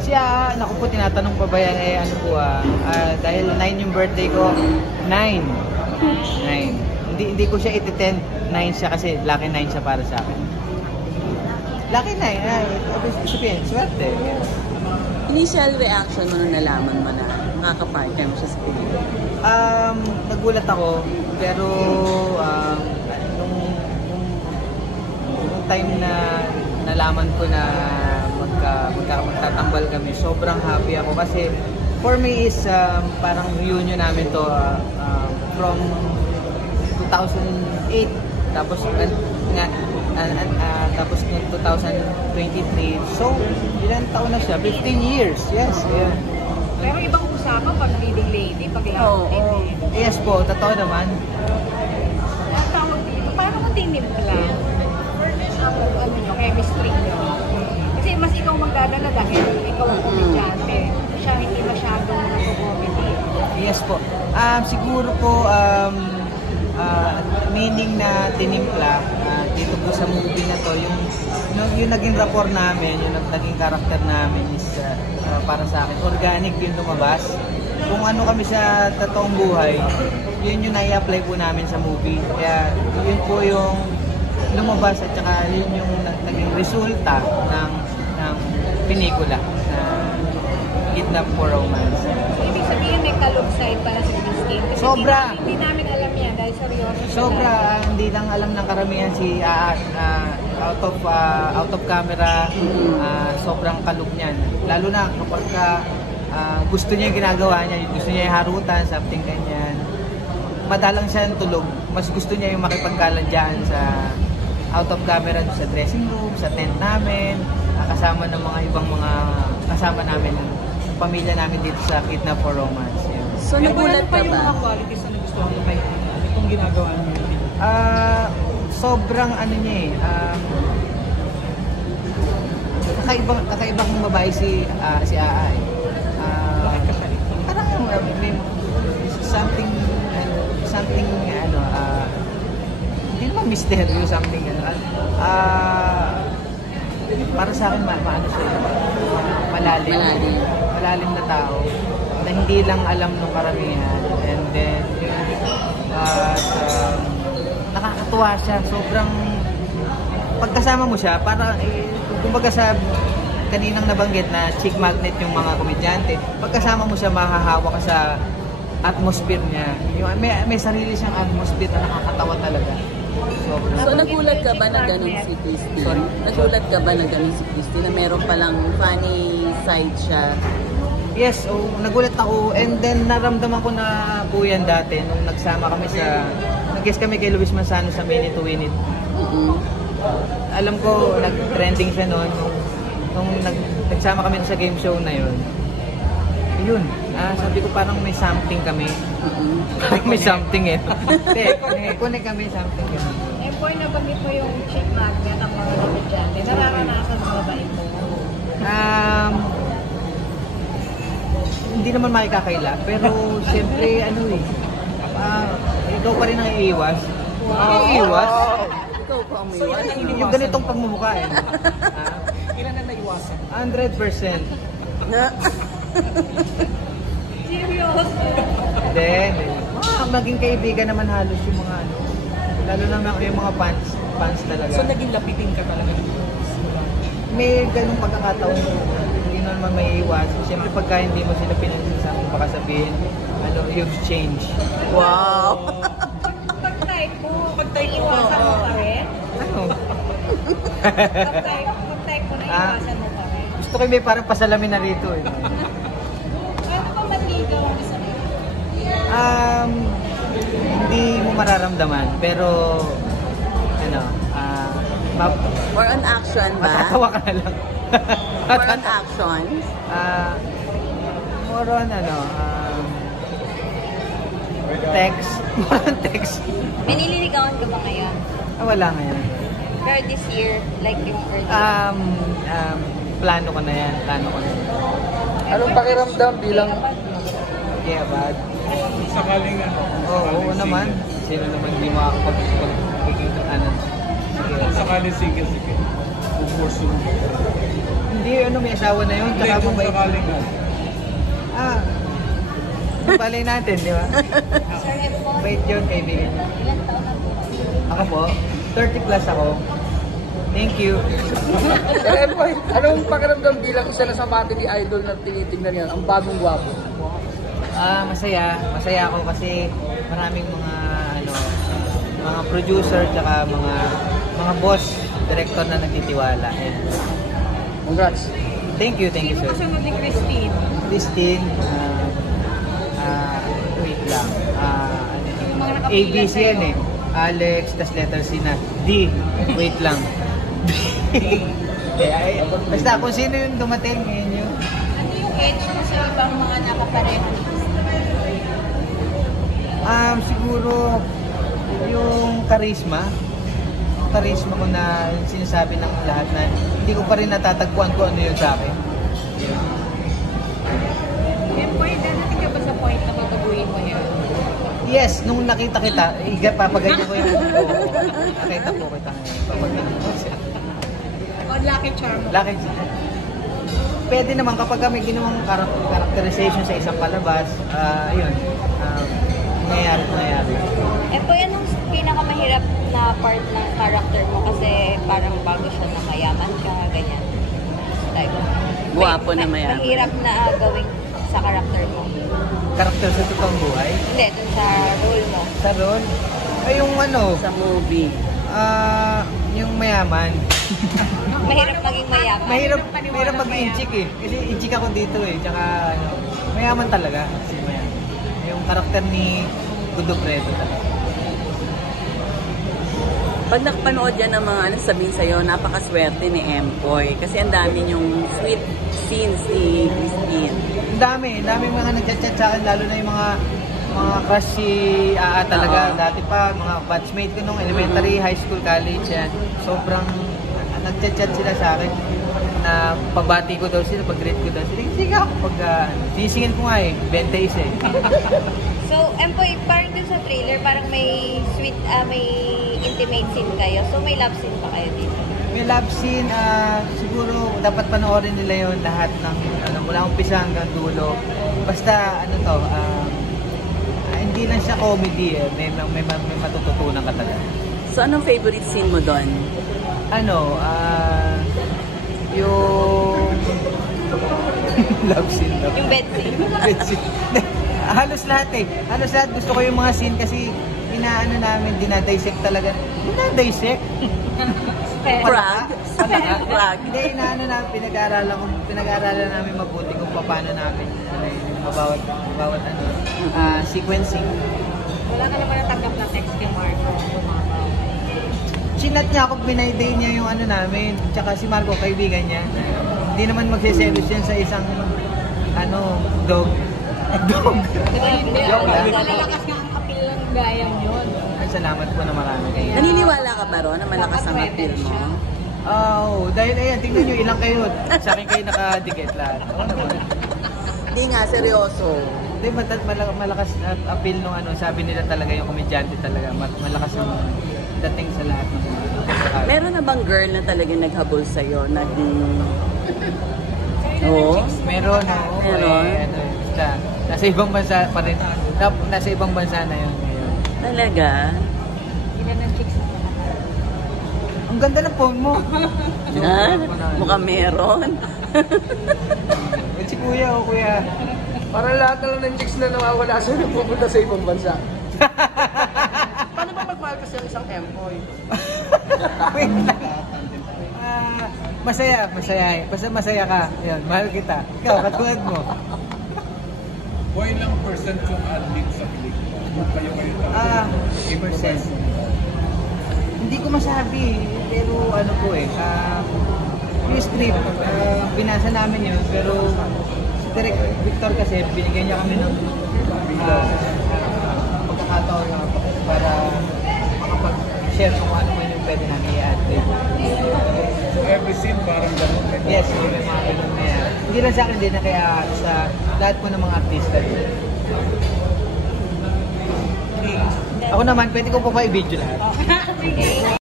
Siya, naku po, tinatanong pa ba yan, ano po dahil 9 yung birthday ko, 9. Hindi ko siya iti-10, 9 siya kasi lucky 9 siya para sa akin. Lucky 9, sabihin, swerte. Initial reaction mo nung nalaman mo na makakapartner mo siya sa pelikula? Nagulat ako, pero nung time na nalaman ko na magtatambal kami, sobrang happy ako kasi for me is parang reunion namin to from 2008 tapos tapos noong 2023, so ilang taon na siya, 15 years, yes. Yeah. Pero ibang usapan pag leading lady, pag lady. Yes po, totoo naman. Ang tawag dito, paano mo tinimpla? Ano nyo, chemistry nyo? Kasi mas ikaw magdadala dahil ikaw ang komedyante. Siya hindi masyadong nag-comedy. Yes po. Siguro po, meaning na tinimpla, dito po sa movie na to, yung naging rapport namin, yung naging karakter namin is para sa akin, organic yung lumabas. Kung ano kami sa totoong buhay, yun yung nai-apply po namin sa movie. Kaya yun po yung lumabas at saka yun yung naging resulta ng pelikula na Kidnap for Romance. Ibig sabihin may kalog side para sa Christine. Kasi Sobra! Hindi namin alam yan dahil seryoso. Sobra, hindi lang alam ng karamihan si out of camera, sobrang kalog niyan. Lalo na kapag gusto niya yung ginagawa niya, gusto niya yung harutan, something ganyan. Madalang siya ng tulog, mas gusto niya yung makipagkaladyan sa out of camera, sa dressing room, sa tent namin, kasama ng mga ibang mga kasama namin, yung pamilya namin dito sa Kidnap for Romance. Yeah. So nagulat ka ba? Yung mga qualities na nagustuhan mo kay itong ginagawa niyo? Sobrang ano niya kakaibang babae si Aa. Parang may something hindi naman misteryo, something para sa akin maano siya, malalim na tao na hindi lang alam ng karamihan, and then nakakatuwa siya, sobrang pagkasama mo siya, para kumbaga sa kaninang nabanggit na chick magnet yung mga komedyante, pagkasama mo siya mahahawa ka sa atmosphere niya, may sarili siyang atmosphere na nakakatawa talaga. So nagulat ka ba na ganun si Christy? Sorry? Nagulat ka ba na ganun si Christy na meron palang funny side siya? Yes, nagulat ako, and then naramdaman ko na po yan dati nung nagsama kami nag-guest kami kay Luis Manzano sa Minute to Win It. Alam ko nag-trending siya noon nung nagsama kami sa game show na yun. Yun, sabi ko parang may something kami. Parang may something connect kami, something kami. Boy, nabanggit mo yung chick magnet ang mga komedyante. Nararanasan mo ba ito? Hindi naman makikakaila, pero siyempre ikaw pa rin ang iiwas. Iiwas? Ikaw pa ang may Yung ganitong pagmumukha Ilan na naiwasan? 100%. Seryoso? Hindi. Maging kaibigan naman halos yung mga lalo na yung mga fans talaga. So naging lapitin ka talaga? May ganung pagkakataon, hindi naman may iwas. Siyempre pagka hindi mo sila pinansin, baka sabihin, you've changed. Wow! Pag-type mo, iwasan mo pa rin? Ano? Pag-type mo na, iwasan mo pa rin? Gusto ko may parang pasalamin na rito eh. Ano pa manligaw ang isa mo? Hindi mo mararamdaman, pero More on action ba? matatawa ka na lang. More on action? More on text. More on text. May nililigawan ka ba ngayon? Wala ngayon. Pero this year, like yung early? Plano ko na yan. Anong pakiramdam bilang Yeah, bad. Sakaling Oo naman. Sino naman hindi makakapagkikita sakaling sige. Pupursue mo. Hindi, may asawa na yun. Tsaka Kung mabait. sakaling Palay natin, di ba? Sir Empoy, Bait yun, kaibigan. ilang taon na po? Ako po, 30 plus ako. Thank you. Sir Empoy, anong pakiramdam bilang isa na sa mati ni Idol na tinitingnan yan? Ang bagong gwapo. Masaya. Masaya ako kasi maraming mga producer tsaka mga boss, director na nagtitiwala. And Congrats. thank you, Sino sir. kasunod ni Christine? Christine, wait lang. Yung mga nakapila ABC sa'yo. yan eh. Alex, tas letter C na. D. Wait lang. Basta kung sino yung dumating, yun yun. Ano yung edge mo sa ibang mga nakapareha ni Christine? Siguro yung charisma. Yung charisma ko na sinasabi ng lahat na hindi ko pa rin natatagpuan ko ano yun sa akin. Empoy, darating ka ba sa point na babaguhin mo yun? Yes, nung nakita kita, papaganyan ko yung nakita po kita ngayon. Papaganyan ko siya. O lucky charm mo? Laki. Pwede naman kapag may ginawang characterization sa isang palabas, yun, nangyayari. Empoy, anong pinakamahirap na part ng character mo? Kasi parang bago siya na mayaman ka, ganyan. Type. Guwapo na mayaman. Mahirap na gawin sa character mo. Karakter sa totoong buhay. Hindi, dun sa role mo. Sa role, ay yung Sa movie. yung mayaman. Mahirap maging mayaman. Mahirap mag-inchik eh. Kasi inchik ako dito eh. Tsaka, mayaman talaga. Kasi mayaman. Yung karakter ni Gudo Preto talaga. Pag nakapanood yan ng mga sabihin sa'yo, napakaswerte ni Empoy. Kasi ang dami yung sweet scenes ni Christine. Ang dami mga nagchat-chat sa akin, lalo na yung mga crush si Aa talaga. Oo. Dati pa, mga batchmate ko nung elementary, high school, college yan. Sobrang nagchat-chat sila sa akin na pagbati ko daw sila, pag-greet ko daw sila. Sige ako, sinisingin ko nga eh, 20 eh. So, Empoy, parang dun sa trailer, parang may sweet, may intimate scene kayo. So, may love scene pa kayo dito. May love scene, siguro dapat panoorin nila yon lahat ng mula umpisa hanggang dulo. Basta hindi lang siya comedy eh. May matututunan ka talaga. So, anong favorite scene mo doon? Yung love scene. Yung bed scene. Bed scene. Halos lahat eh. Halos lahat gusto ko yung mga scene kasi dinadissect talaga. Dinadissect? Frag? Frag? Hindi, pinag-aaralan namin mabuti kung paano namin bawat sequencing. Wala ka naman natanggap na text kay Marco. Chinat niya ako, binayday niya yung namin. Tsaka si Marco, kaibigan niya. Hindi naman magsiselos yan sa isang dog. Dog. Joke lang. Malalakas nga ang appeal ng gayang yun. Ay, salamat po na marami kayo. Naniniwala ka ba ron na malakas ang appeal mo? Dahil ayan, tingnan nyo, ilang kayo. Sa akin kayo nakadikit lahat. Oo naman. Hindi nga, seryoso. Hindi, malakas at appeal nung sabi nila talaga yung komedyante talaga. Malakas yung dating sa lahat ng Meron na bang girl na talagang naghabol sa'yo? Oo. Meron, Meron? Basta, nasa ibang bansa pa rin. Nasa ibang bansa na yun ngayon. Talaga? Sila ng chicks na Ang ganda ng phone mo. Ha? Mukhang meron. Si kuya kuya. Para lahat na lang ng chicks na nawawala sa'yo pupunta sa ibang bansa. Paano ba magmahal kasi ang isang Empoy? Wait lang. Masaya. Basta masaya ka. Yan, mahal kita. Ikaw, katulad mo. Ilang percent yung ad-lib sa pelikula? Kayo Percent. Hindi ko masabi. Pero po yung script, binasa namin yun. Pero si Direk Victor kasi, binigyan niya kami ng pagkakataon para makapag-share kung ano man yung pwede namin i-ad-lib. So every scene parang gano'n? Yes, may mga ganun na yan. Hindi lang sa akin din na kaya sa lahat po ng mga artista. Ako naman, pwede ko po pa i-video lahat. Sige.